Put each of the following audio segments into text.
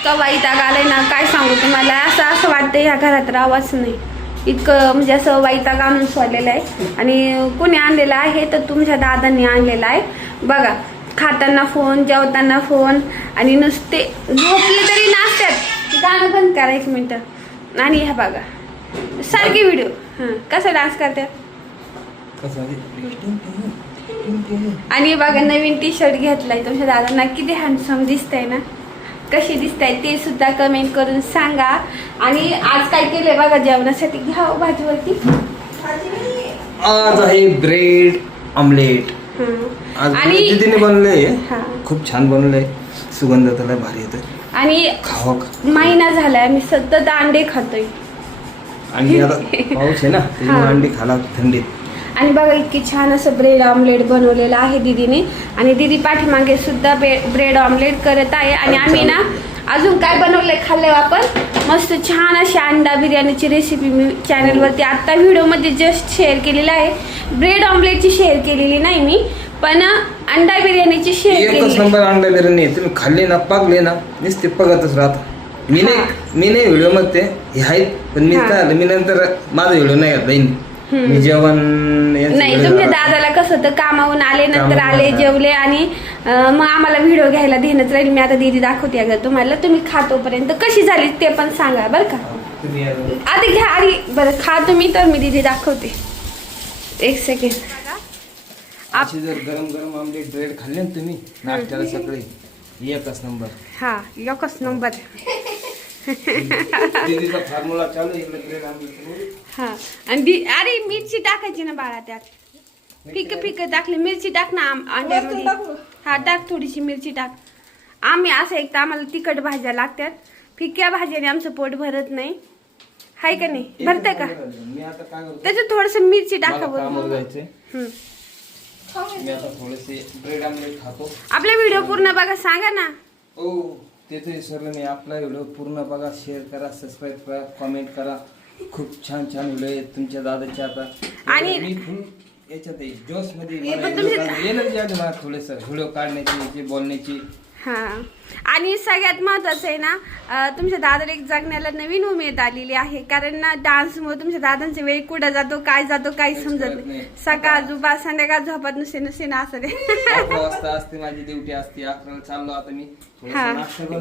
इतका वैताग आलाय ना, काय सांगू तुम्हाला. असं वाटतं ह्या घरात राहावंच नाही. इतकं म्हणजे असं वैताग आणून सोडलेलं आहे. आणि कोणी आणलेलं आहे तर तुमच्या दादांनी आणलेलं आहे बघा. खाताना फोन, जेवताना फोन, आणि नुसते झोपले तरी नाचतात. गाणं बंद करा 1 मिनिट. आणि ह्या बघा सारखी व्हिडिओ. कसा डान्स करतात. आणि बघा नवीन टी शर्ट घेतलाय तुमच्या दादांना. किती हँडसम दिसतंय ना. कशी दिसताय ते सुद्धा कमेंट करून सांगा. आणि आज काय केलंय बघा जेवणासाठी. घ्या भाजीवरती. आज आहे ब्रेड ऑमलेट. आणि दीदीने बनवलंय. खूप छान बनवलंय. सुगंध त्याला भारी येतोय. आणि महिना झालाय मी सतत अंडे खातोय. आणि आता पाऊस आहे ना, अंडी खाला थंडीत. आणि बघा इतकी छान असं ब्रेड ऑमलेट बनवलेलं आहे दीदीने. आणि दीदी पाठीमागे सुद्धा ब्रेड ऑमलेट करत आहे. आणि आम्ही ना अजून काय बनवलंय खाल्लंय आपण मस्त छान अशी अंडा बिर्याणीची रेसिपी मी चॅनलवरती आत्ता व्हिडिओमध्ये जस्ट शेअर केलेली आहे. ब्रेड ऑमलेटची शेअर केलेली नाही मी, पण अंडा बिर्याणीची शेअर केली. 1 नंबर अंडा बिर्याणी. तुम्ही खाल्ली ना, पागले ना, नुसते बघतच राहता. मी नाही व्हिडिओ मध्ये हे आहेत, पण मी काय आलं मी नंतर माझा व्हिडिओ नाही बहिणी. मी जेवण नाही. तुमच्या दादाला कसं होतं, कामावून आले नंतर आले जेवले आणि मग आम्हाला व्हिडिओ घ्यायला देणंच राहील. मी आता दीदी दाखवते अगं तुम्हाला. तुम्ही खातोपर्यंत कशी झाली ते पण सांगा बरं का. आधी घ्या आधी बरं खा तुम्ही, तर मी दीदी दाखवते. 1 सेकंड. अशी जर गरम गरम ऑमलेट ब्रेड खाल्ले ना तुम्ही नाश्त्याला सकाळी, 1 नंबर. हा 1 नंबर. दीदीचा फॉर्म्युला चालू आहे ब्रेड ऑमलेट. हा आणि अरे मिरची टाकायची ना बाळा त्यात. फिक टाकली मिरची टाक ना अंड्यामध्ये. हा टाक थोडीशी मिरची टाक. आम्ही असं एक तर आम्हाला तिखट भाज्या लागतात. फिक्या भाज्याने आमचं पोट भरत नाही. हाय का नाही, भरतंय का. त्याच्यात थोडस मिरची टाका बरं. मी आता थोडेसे ब्रेड ऑमलेट खातो. आपला व्हिडिओ पूर्ण बघा सांगा ना. हो ते तर विसरलं मी. आपला व्हिडिओ पूर्ण बघा, शेअर करा, सबस्क्राईब करा, कमेंट करा. खूप छान छान व्हिडिओ आहेत तुमच्या दादाचे. आता आणि मी फुल याच्यात जोश मध्ये एनर्जी आली मला थोडंसं व्हिडिओ काढण्याची, बोलण्याची. हा आणि सगळ्यात महत्वाचं आहे ना, तुमच्या दादाला एक जगण्याला नवीन उमेद आलेली आहे. कारण ना डान्समुळे तुमच्या दादांचा वेळ कुठं जातो, काय जातो, काही समजत नाही. सकाळ दुपार संध्याकाळ झोपत नुसते ना असं. 11 वाजता असते माझी ड्युटी असते. 11 चाललो आता मी.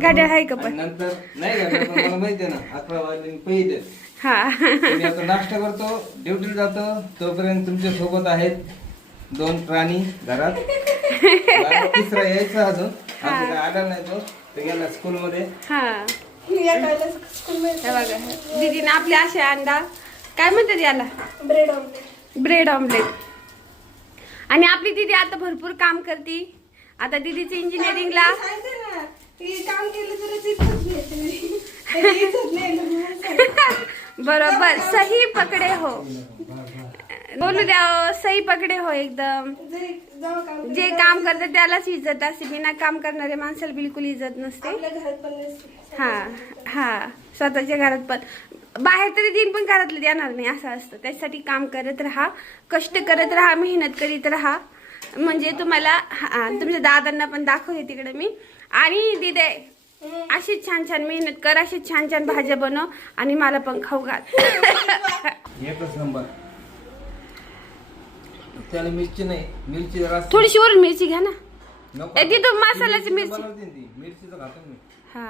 गाड्या आहे का पण नंतर नाही मला माहिती आहे ना 11 वाजले पहिले. मी आता नाश्ता करतो, ड्युटीला जातो. तोपर्यंत तुमच्या सोबत आहेत 2 प्राणी घरात. 3रा यायचा अजून आला नाही. तो गेला स्कूल मध्ये. दीदीने आपले असे अंडा काय म्हणतात याला, ब्रेड ऑमलेट. आणि आपली दीदी आता भरपूर काम करते. आता दीदीचं इंजिनिअरिंगला बरोबर सही पकडे हो. बोलू द्या सही पकडे हो. एकदम जे काम करते त्यालाच इज्जत असते. बिना काम करणाऱ्या माणसाला बिलकुल इज्जत नसते. हा स्वतःच्या घरात पण, बाहेर तरी दिन पण घरातलं देणार नाही असं असतं. त्याच्यासाठी काम करत राहा, कष्ट करत राहा, मेहनत करीत राहा. म्हणजे तुम्हाला तुमच्या दादांना पण दाखवते तिकडे मी. आणि दिदे अशी छान छान मेहनत कर, अशी छान छान भाज्या बनव आणि मला पण खाऊ घाल. 1 नंबर. त्याला मिरची नाही, मिरची जरा थोडीशी वरून मिरची घ्या ना. तो मसाल्याची मिरची मिरचीचं खातो मी. हा.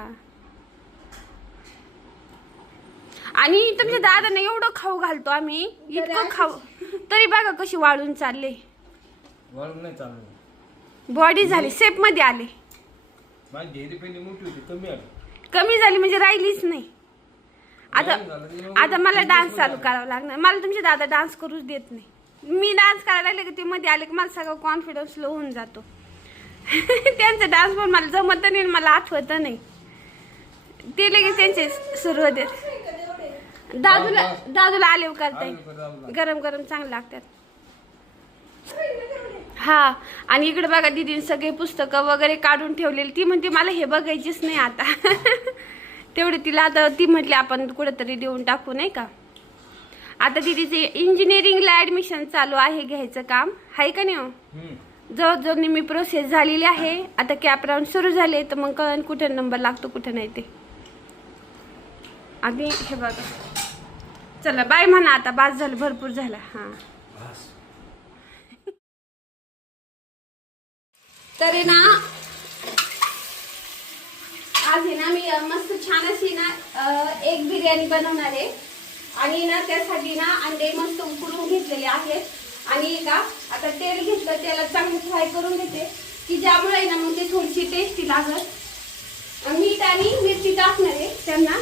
आणि तुमच्या दादांना एवढं खाऊ घालतो आम्ही, इतकं खाऊ, तरी बघा कशी वाळून चालले. वाळून नाही चाललं, बॉडी झाली शेप मध्ये आले. माझी ढेरी पहिली मोठी होती, कमी झाली म्हणजे राहिलीच नाही. आता मला डान्स चालू करावा लागणार. मला तुमचे दादा डान्स करूच देत नाही. मी डान्स करायला लागले की ते मध्ये आले की मला सगळं कॉन्फिडन्स लो होऊन जातो. त्यांचा डान्स पण मला जमत नाही, मला आठवत नाही. ते लगेच त्यांचे सुरू होते. दादूला आले करताय, गरम गरम चांगले लागतात. हा. आणि इकडे बघा दीदीने सगळे पुस्तकं वगैरे काढून ठेवलेली. ती म्हणते मला हे बघायचीच नाही आता. तेवढे तिला आता ती म्हटली आपण कुठेतरी देऊन टाकू नाही का. आता दीदीचे इंजिनिअरिंगला ऍडमिशन चालू आहे, घ्यायचं काम आहे का नाही हो. जवळजवळ मी प्रोसेस झालेली आहे. आता कॅप राऊंड सुरू झाले तर मग कळण कुठे नंबर लागतो कुठे नाही ते. अगदी हे बघा. चला बाय म्हणा आता, बास झालं, भरपूर झाला. हा तरी ना आज आहे ना मी मस्त छान अशी ना एक बिर्याणी बनवणार आहे. आणि ना त्यासाठी ना अंडे मस्त उकडून घेतलेले आहेत. आणि का आता तेल घेतलं, त्याला चांगलं फ्राय करून घेते की ज्यामुळे ना मग ते थोडीशी टेस्टी लागत. मीठ आणि मिरची टाकणार आहे त्यांना.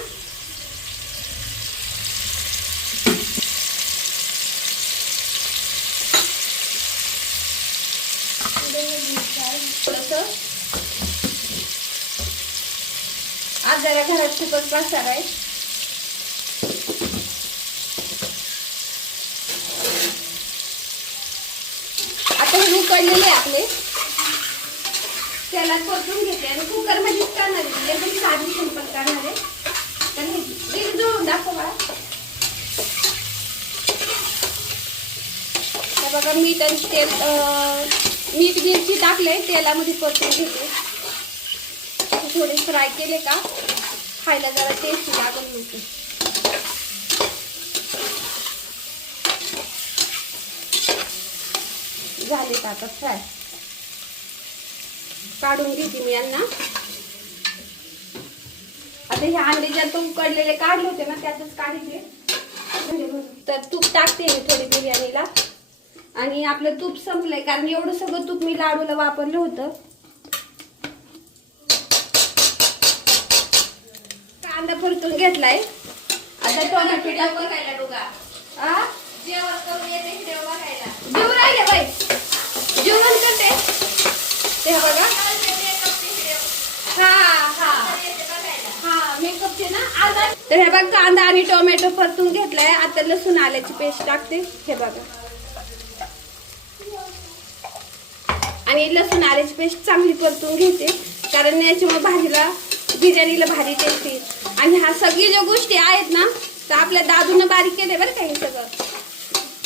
आज जरा घरात खूपच पसार आहे. आता हे उकडलेले आपले त्याला परतून घेते आणि कुकर मध्येच करणार आहे, एकदम साधी सिंपल करणार आहे. तर हे जोडून दाखवा. बघा मीठ आणि तेल, मीठ मिरची टाकले, तेलामध्ये परतून घेते. थोडे फ्राय केले का खायला जरा टेस्टी लागून मिळते. झाले आता फ्राय, काढून घेते मी यांना. आता हे अंडे ज्यात उकडलेले काढले होते ना त्यातच काढते. तर तूप टाकते मी थोडी बिर्याणीला. आणि आपलं तूप संपलंय कारण एवढं सगळं तूप मी लाडूला वापरलं होतं. कांदा परतून घेतलाय. आता टोमॅटो टाकायला डोगा जेवण करून येते बघायला. जेवण राहिले बाई, जेवण करते ते बघा. हा मेकअपचे ना आज. तर हे बघा कांदा आणि टोमॅटो परतून घेतलाय. आता लसूण आल्याची पेस्ट टाकते. हे बघा आणि लसूण आल्याची पेस्ट चांगली परतून घेते कारण याच्यामुळे भाजीला बिर्याणीला भारी टेस्टी. आणि ह्या सगळी ज्या गोष्टी आहेत ना तर आपल्या दादून बारीक केले बरं का. हे सगळं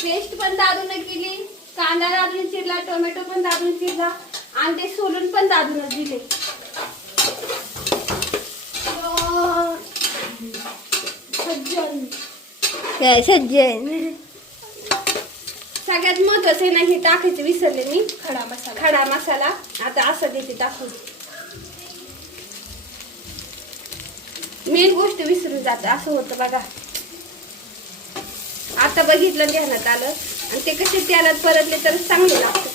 पेस्ट पण दादून केली, कांदा दादून चिरला, टोमॅटो पण दादून चिरला आणि ते सोलून पण दादूनच दिले. सज्जन सगळ्यात महत्वाचं आहे ना हे टाकायचं विसरले मी, खडा मसाला. खडा मसाला आता असं देते टाकून. मेन गोष्ट विसरून जात, असं होतं बघा. आता बघितलं ध्यानात आलं. आणि ते कसे तेलात परतले तर चांगले लागतं.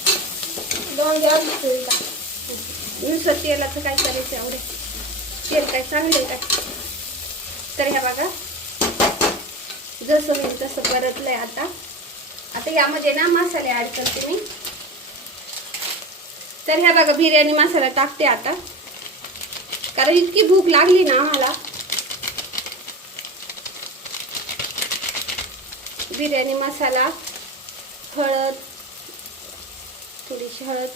नुसतं तेलाचं काय करायचं एवढे, तेल काय चांगले काय. तर ह्या बघा जसं होईल तसं परतलंय. आता यामध्ये ना मसाले ऍड करते मी. तर ह्या बघा बिर्याणी मसाला टाकते आता कारण इतकी भूक लागली ना आम्हाला. बिर्याणी मसाला, हळद, थोडीशी हळद,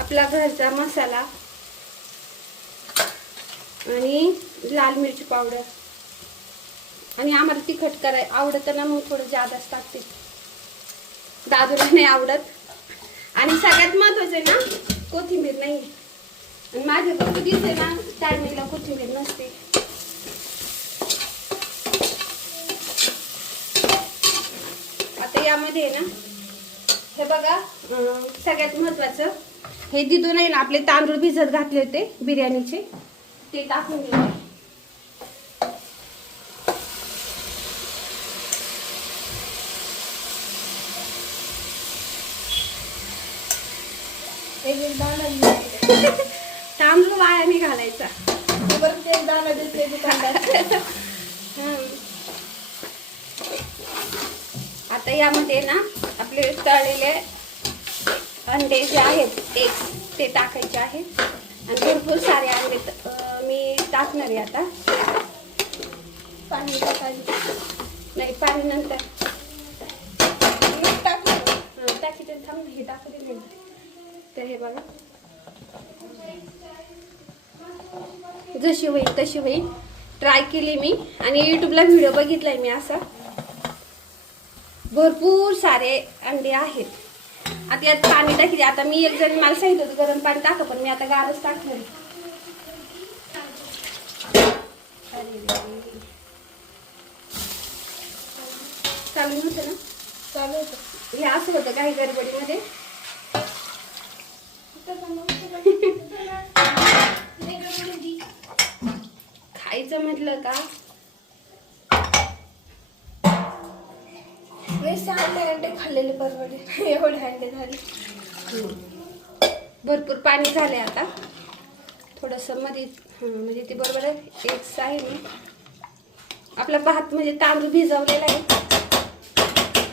आपला घरचा मसाला आणि लाल मिरची पावडर. आणि आम्हाला तिखट आवडत ना मग थोडं जादाच टाकते. दादूला नाही आवडत. आणि सगळ्यात महत्वाचं आहे ना कोथिंबीर नाही. आणि माझ्या कधीच आहे ना टायमिंगला कोथिंबीर नसते. आता यामध्ये ना हे बघा सगळ्यात महत्वाचं हे दिदू नाही ना आपले तांदूळ भिजत घातले होते बिर्याणीचे ते टाकून घेते. तांदूळ वाया नाही घालायचा. आता यामध्ये ना आपले तळलेले अंडे जे आहेत ते टाकायचे आहेत. आणि भरपूर सारे अंडे मी टाकणार आहे आता. पाणी नाही, पाणी नंतर टाकीचे थांब हे टाकू दे. तर हे बघा जशी होईल तशी होईल. ट्राय केली मी आणि यूट्यूबला व्हिडिओ बघितलाय मी. असा भरपूर सारे अंडे आहेत. आता यात पाणी टाकले. आता मी एक जण मला सांगितलं होतं गरम पाणी टाका पण मी आता गारच टाकलं. असं होतं काही गडबडीमध्ये. खायचं म्हटलं का अंडे खाल्लेले परवडे. एवढे अंडे झाले. भरपूर पाणी झालंय आता. थोडंसं मध्ये म्हणजे ते बरोबर एक आहे ना. आपला भात म्हणजे तांदूळ भिजवलेला आहे.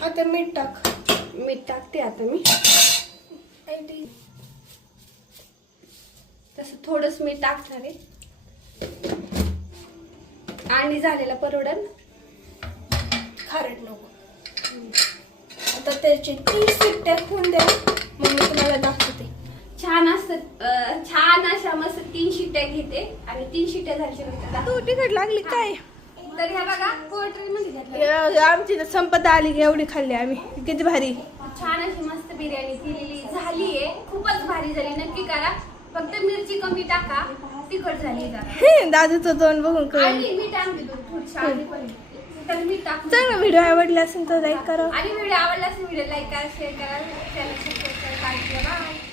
आता मीठ टाक. मीठ टाकते आता मी. तसं थोडंच मीठ टाकणार आहे. आणि झालेला परवडन. खारट नको. आता त्याचे 30 शिट्ट्या होऊन द्या. मग मी तुम्हाला दाखवते. छान असतात. छान अशा मस्त 3 शिट्ट्या घेते आणि 3 शिट्ट्या झाल्याच्या तू तिखट लागली काय? तर ह्या बघा पोल्ट्री मध्ये घातलं. आमची तर संपदा आली. एवढी खाल्ली आम्ही. किती भारी. छान अशी मस्त बिर्याणी केलेली झालीये. खूपच भारी झाली. नक्की करा. फक्त मिरची कमी टाका. तिखट झाली जरा. दादूचं तोंड बघून कळ. आणि मीठ आणते थोडीशी आधी पण. तर मीठ टाकून. चला व्हिडिओ आवडला असेल तर लाईक करा. आणि व्हिडिओ आवडला असेल व्हिडिओ लाईक करा, शेअर करा, चॅनल सबस्क्राईब करा. बाय.